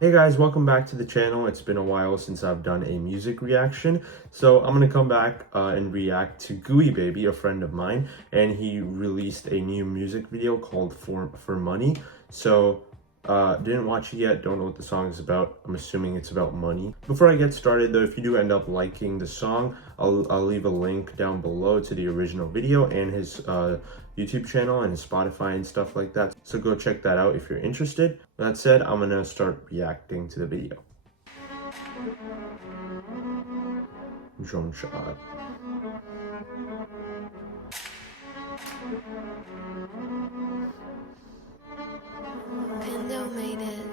Hey guys, welcome back to the channel. It's been a while since I've done a music reaction. So I'm gonna come back and react to Gooey Baby, a friend of mine, and he released a new music video called For Money. So didn't watch it yet, don't know what the song is about. I'm assuming it's about money. Before I get started though, if you do end up liking the song, I'll leave a link down below to the original video and his YouTube channel and his Spotify and stuff like that. So go check that out if you're interested. That said, I'm gonna start reacting to the video. Drone shot. Pando made it.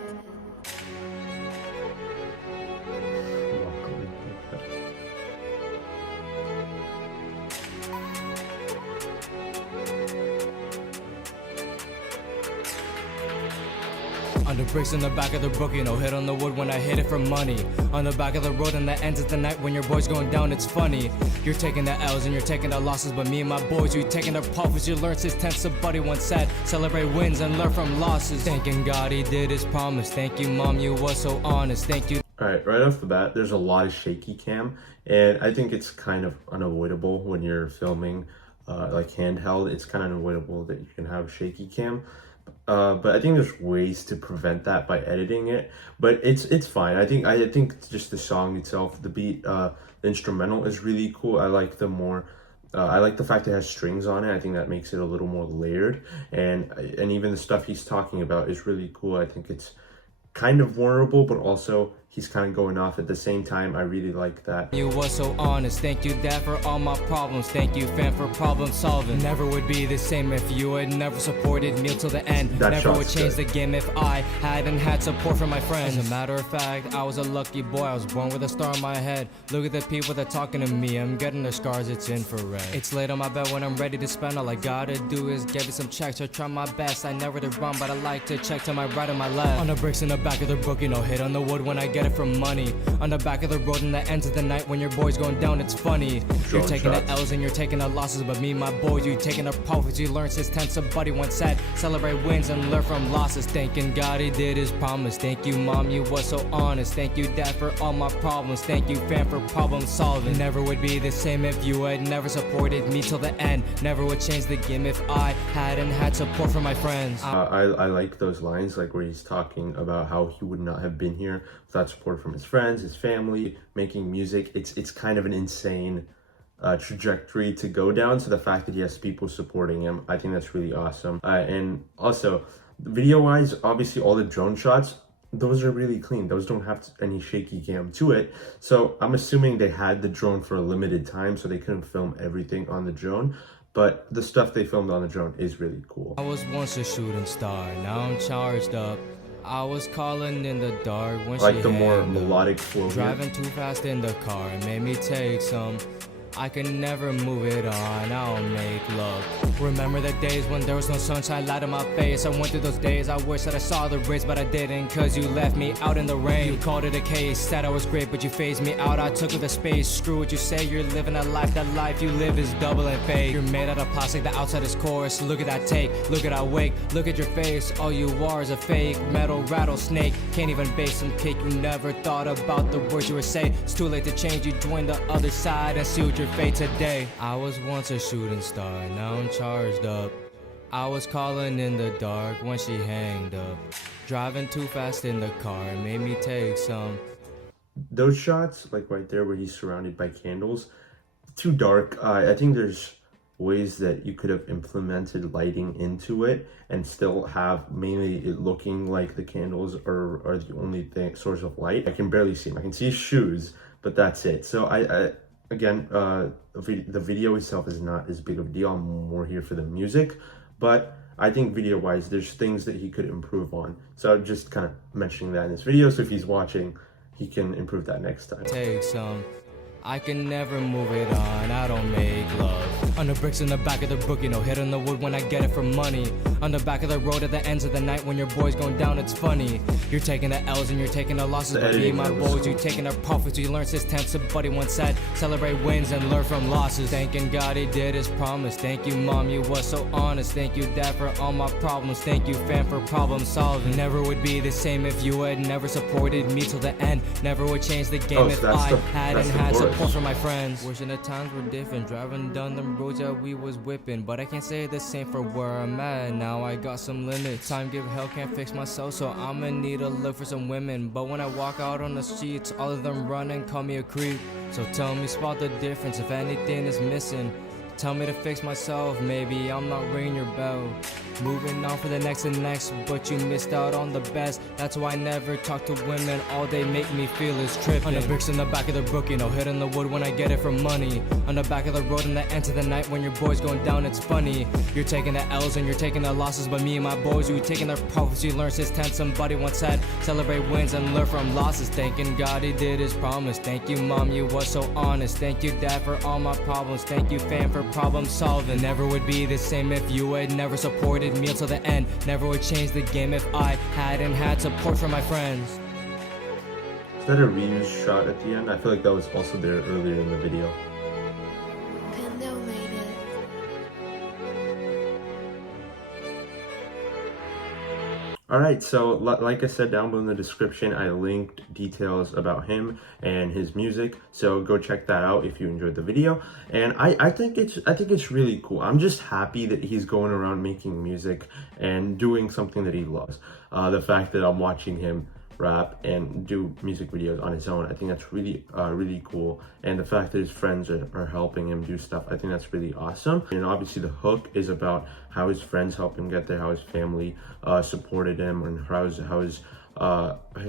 Under bricks in the back of the brook, you know, hit on the wood when I hit it for money. On the back of the road and that ends at the night when your boy's going down, it's funny. You're taking the L's and you're taking the losses, but me and my boys, we taking the profits. You learn since 10th, somebody once said, celebrate wins and learn from losses. Thanking God he did his promise. Thank you, mom, you was so honest. Thank you. Alright, right off the bat, there's a lot of shaky cam, and I think it's kind of unavoidable when you're filming like handheld. It's kind of unavoidable that you can have shaky cam. But I think there's ways to prevent that by editing it. But it's fine. I think just the song itself, the beat, the instrumental is really cool. I like I like the fact it has strings on it. I think that makes it a little more layered. And even the stuff he's talking about is really cool. I think it's kind of vulnerable, but also he's kind of going off at the same time. I really like that. You was so honest. Thank you, dad, for all my problems. Thank you, fam, for problem solving. Never would be the same if you had never supported me till the end. That never would change good. the game if I hadn't had support from my friends. As a matter of fact, I was a lucky boy. I was born with a star on my head. Look at the people that talking to me. I'm getting their scars, it's infrared. It's late on my bed when I'm ready to spend. All I gotta do is get me some checks. I try my best. I never did wrong, but I like to check to my right and my left. On the bricks in the back of the brook, you know, hit on the wood when I get it from money. On the back of the road and the ends of the night when your boy's going down, it's funny. You're taking the L's and you're taking the losses, but me and my boys, you taking the profits. You learn since 10th, somebody once said, celebrate wins and learn from losses. Thanking God he did his promise. Thank you, mom, you was so honest. Thank you, dad, for all my problems. Thank you, fam, for problem solving. Never would be the same if you had never supported me till the end. Never would change the game if I hadn't had support from my friends. I like those lines, like where he's talking about how he would not have been here without support from his friends, his family, making music. It's kind of an insane trajectory to go down. So the fact that he has people supporting him, I think that's really awesome. And also, video-wise, obviously all the drone shots, those are really clean. Those don't have any shaky cam to it. So I'm assuming they had the drone for a limited time, so they couldn't film everything on the drone. But the stuff they filmed on the drone is really cool. I was once a shooting star, now I'm charged up. I was calling in the dark when I like she the more hanged up. melodic flow. Driving too fast in the car, it made me take some. I can never move it on, I don't make love. Remember the days when there was no sunshine light on my face. I went through those days, I wish that I saw the rays, but I didn't, cause you left me out in the rain. You called it a case, said I was great, but you phased me out. I took it to space, screw what you say, you're living a life. That life you live is double and fake. You're made out of plastic, the outside is coarse. Look at that take, look at that wake, look at your face. All you are is a fake metal rattlesnake. Can't even bake some cake, you never thought about the words you were saying. It's too late to change, you joined the other side and sealed your fate today. I was once a shooting star, now I'm charged up. I was calling in the dark when she hanged up. Driving too fast in the car, it made me take some. Those shots, like right there where he's surrounded by candles, too dark. I think there's ways that you could have implemented lighting into it and still have mainly it looking like the candles are the only source of light. I can barely see him. I can see his shoes, but that's it. So again, the video itself is not as big of a deal. I'm more here for the music, but I think video-wise, there's things that he could improve on. So I'm just kind of mentioning that in this video. So if he's watching, he can improve that next time. Take some. I can never move it on, I don't make love. On the bricks in the back of the book, you know, hitting the wood when I get it for money. On the back of the road at the ends of the night when your boy's going down, it's funny. You're taking the L's and you're taking the losses, but me and my boys, you taking our profits. You learn since 10, somebody once said, celebrate wins and learn from losses. Thanking God he did his promise. Thank you, Mom, you was so honest. Thank you, Dad, for all my problems. Thank you, fam, for problem solving. Never would be the same if you had never supported me till the end. Never would change the game if I hadn't had support from my friends. Wishing the times were different, driving down them roads that we was whipping, but I can't say the same for where I'm at. Now I got some limits. Time give hell, can't fix myself, so I'ma need to look for some women. But when I walk out on the streets, all of them run and call me a creep. So tell me, spot the difference if anything is missing. Tell me to fix myself, maybe I'm not ringing your bell. Moving on for the next and next, but you missed out on the best. That's why I never talk to women, all they make me feel is tripping. On the bricks in the back of the book, you know, hitting the wood when I get it for money. On the back of the road in the end of the night when your boy's going down, it's funny. You're taking the L's and you're taking the losses, but me and my boys, we taking their profits. You learn since 10, somebody once said, celebrate wins and learn from losses. Thanking God he did his promise. Thank you, Mom, you was so honest. Thank you, Dad, for all my problems. Thank you, fam, for problem solving. Never would be the same if you had never supported me till the end. Never would change the game if I hadn't had support from my friends. Is that a reuse shot at the end? I feel like that was also there earlier in the video. Alright, so like I said down below in the description, I linked details about him and his music, so go check that out if you enjoyed the video. And I think it's really cool. I'm just happy that he's going around making music and doing something that he loves. The fact that I'm watching him rap and do music videos on his own, I think that's really cool. And the fact that his friends are helping him do stuff, I think that's really awesome. And obviously the hook is about how his friends helped him get there, how his family supported him, and how his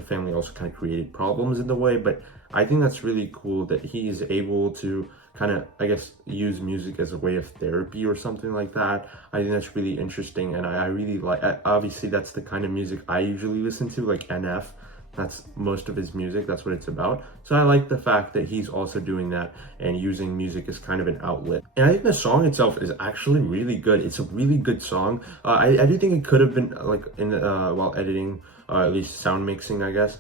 family also kind of created problems in the way. But I think that's really cool that he is able to kind of, I guess, use music as a way of therapy or something like that. I think that's really interesting, and I really like, obviously that's the kind of music I usually listen to, like NF. That's most of his music, that's what it's about. So I like the fact that he's also doing that and using music as kind of an outlet. And I think the song itself is actually really good. It's a really good song. I do think it could have been, like, in while editing, at least sound mixing, I guess,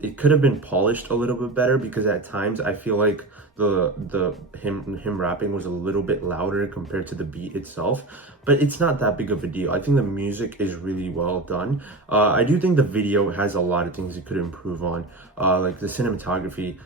it could have been polished a little bit better, because at times I feel like him rapping was a little bit louder compared to the beat itself, but it's not that big of a deal. I think the music is really well done. I do think the video has a lot of things it could improve on, like the cinematography.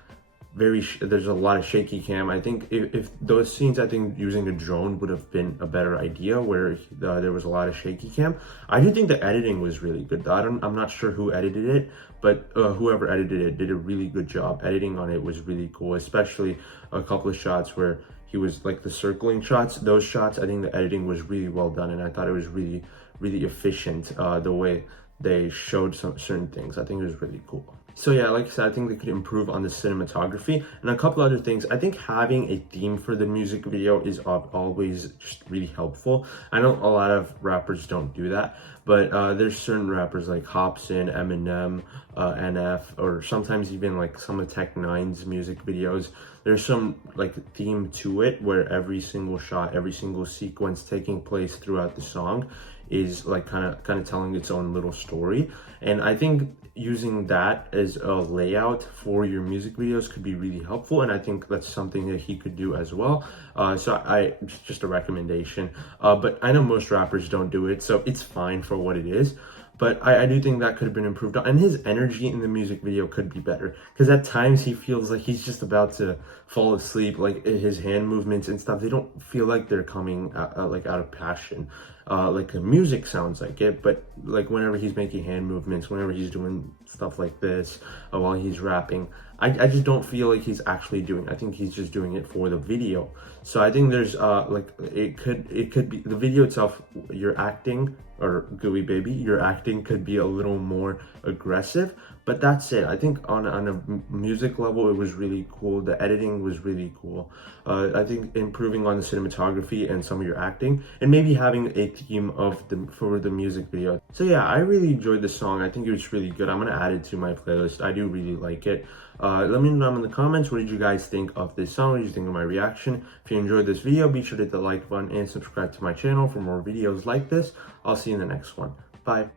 There's a lot of shaky cam. I think if those scenes, I think using a drone would have been a better idea, where there was a lot of shaky cam. I do think the editing was really good. I'm not sure who edited it, but whoever edited it did a really good job. Editing on it was really cool, especially a couple of shots where he was, like, the circling shots. Those shots, I think the editing was really well done, and I thought it was really efficient, the way they showed some certain things. I think it was really cool. So yeah, like I said, I think they could improve on the cinematography and a couple other things. I think having a theme for the music video is always just really helpful. I know a lot of rappers don't do that, but there's certain rappers like Hopsin, Eminem, NF, or sometimes even like some of Tech Nine's music videos. There's some, like, theme to it where every single shot, every single sequence taking place throughout the song is like kind of telling its own little story. And I think using that as a layout for your music videos could be really helpful, and I think that's something that he could do as well. So just a recommendation, but I know most rappers don't do it, so it's fine for what it is. But I do think that could have been improved on, and his energy in the music video could be better, because at times he feels like he's just about to fall asleep. Like, his hand movements and stuff, they don't feel like they're coming like out of passion. Like the music sounds like it, but like whenever he's making hand movements, whenever he's doing stuff like this while he's rapping, I just don't feel like he's actually doing. I think he's just doing it for the video. So I think there's like it could be the video itself. Your acting, or Gooey Baby, your acting could be a little more aggressive, But that's it. I think on a music level, it was really cool. The editing was really cool. I think improving on the cinematography and some of your acting, and maybe having a theme of for the music video. So yeah, I really enjoyed the song. I think it was really good. I'm gonna add it to my playlist. I do really like it. Let me know in the comments, what did you guys think of this song? What did you think of my reaction? If you enjoyed this video, be sure to hit the like button and subscribe to my channel for more videos like this. I'll see you in the next one. Bye.